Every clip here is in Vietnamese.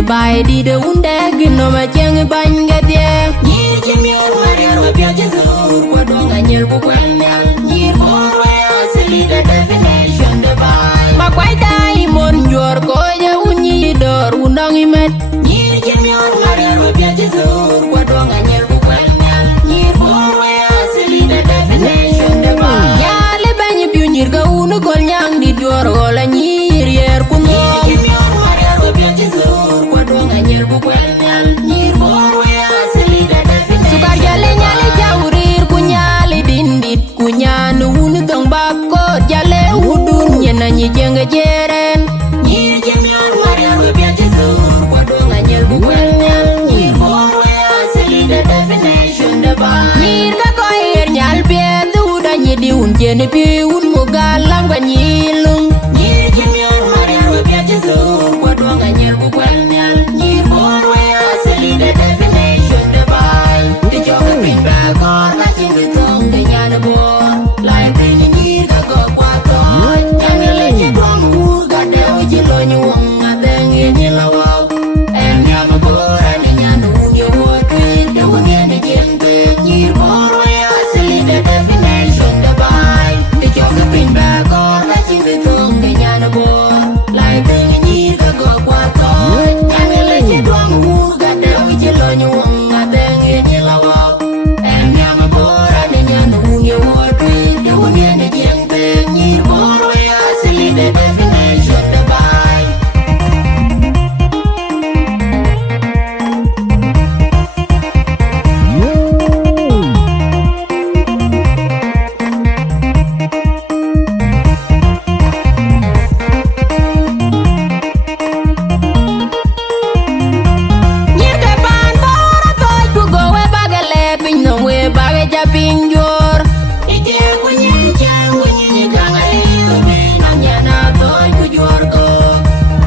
une bai di de unde gino ma cheng bang gatie nyir chemior mariar wa pia jezur kwa donga nyel bu kwanyal nyir moro ya asili the definition de bai ma kwai dai mon jor ko ya unyi dor unong imet nyir chemior mariar wa pia jezur kwa donga nyel bu kwanyal nyir moro ya asili the definition de bai ya le banyi piu nyir ga unu kol nyang di dor ola nyir yer kuno sukar jale nyale jaurir kunyali dindit kunyanu unu tong bako jale udun nyena nyi jenga jeren nyir jemion mariar we pia jezur wadonga nyel bukwanyal nyir moro ya asili the definition de ba nyir ka koir nyal pien duda nyi di un jeni pi un mugalam ka nyilung nyir jemion mariar we pia jezur wadonga nyel bukwanyal nyir moro ya asili the definition de ba di joga pin ba kor ka chingu tong de nyana bo lai pin nyir ka go kwa to nyangele je dong u ga de o ji lo nyuong ateng ni la wow en nyama bo en nyanu yo wo twin de wo ni jembe nyir moro ya asili the definition de ba di joga pin ba kor ka chingu tong de nyana bo lai pin nyir ka go kwa to nyangele je dong u ga de o ji lo nyuong ateng ni la wow en nyama bo en nyanu yo wo twin de wo ni jembe nyir moro ya asili the definition de ba nyir ke pan bora toy ku go we bagale pin no we bage ja pinjor ite ku nyin chang ku nyin kanga e be na nyana toy ku jor go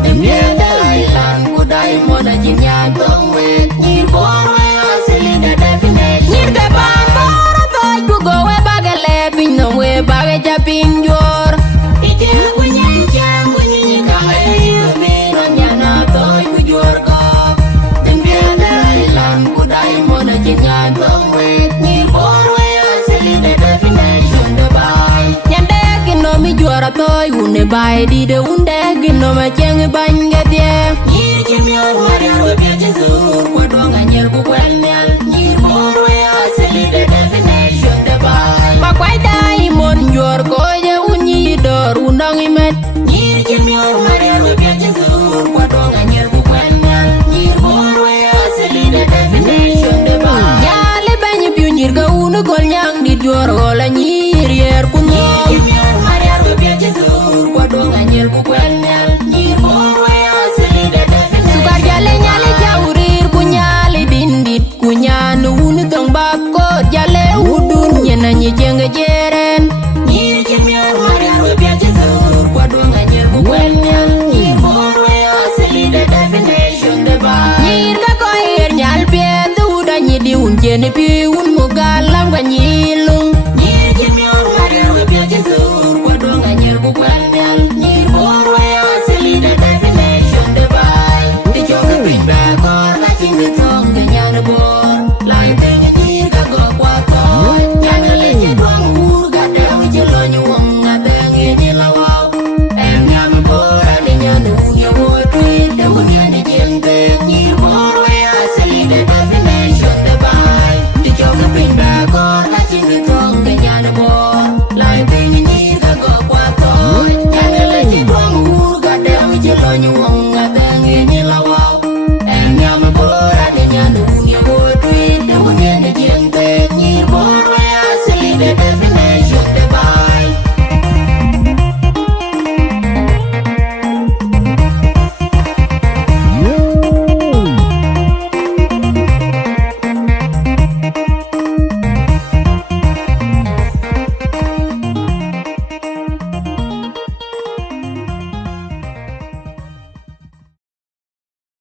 dem ye dai lan ku dai mona jinya tong we nyir bora ya asili the definition nyir ke pan bora toy ku go we bagale pin no we bage ja pinjor ite ku nyin chang ku nyin kanga e be na nyana toy ku jor go toy une bai di de unde gino ma cheng bang gatie nyir chemior mariar we pia jezur kwa donga nyel bu kwanyal nyir moro ya asili the definition de bai ma kwai dai mon jor ko ya unyi dor unong imet nyir chemior mariar we pia jezur kwa donga nyel bu kwanyal nyir moro ya asili the definition de bai ya le banyi piu nyir ga unu kol nyang di dor ola nyir yer kuno sukar jale nyale jaurir kunyali dindit kunyanu unu tong bako jale udun nyena nyi jenga jeren nyir jemior mariar we pia jezur kwa donga nyel bukwanyal nyir moro ya asili the definition de ba nyir ka koir nyal pien duda nyi di un jeni pi un mugalam ka nyilung nyir jemior mariar we pia jezur kwa donga nyel bukwanyal nyir moro ya asili the definition de ba di joga pin ba kor ka chingu tong de nyana bo lai pin nyir ka go kwa to nyangele je dong u ga de o ji lo nyuong ateng ni la wow en nyama bo en nyanu yo wo twin de wo ni jembe nyir moro ya asili the definition de ba di joga pin ba kor ka chingu tong de nyana bo lai pin nyir ka go kwa to nyangele je dong u ga de o ji lo nyuong ateng ni la wow en nyama bo en nyanu yo wo twin de wo ni jembe nyir moro ya asili the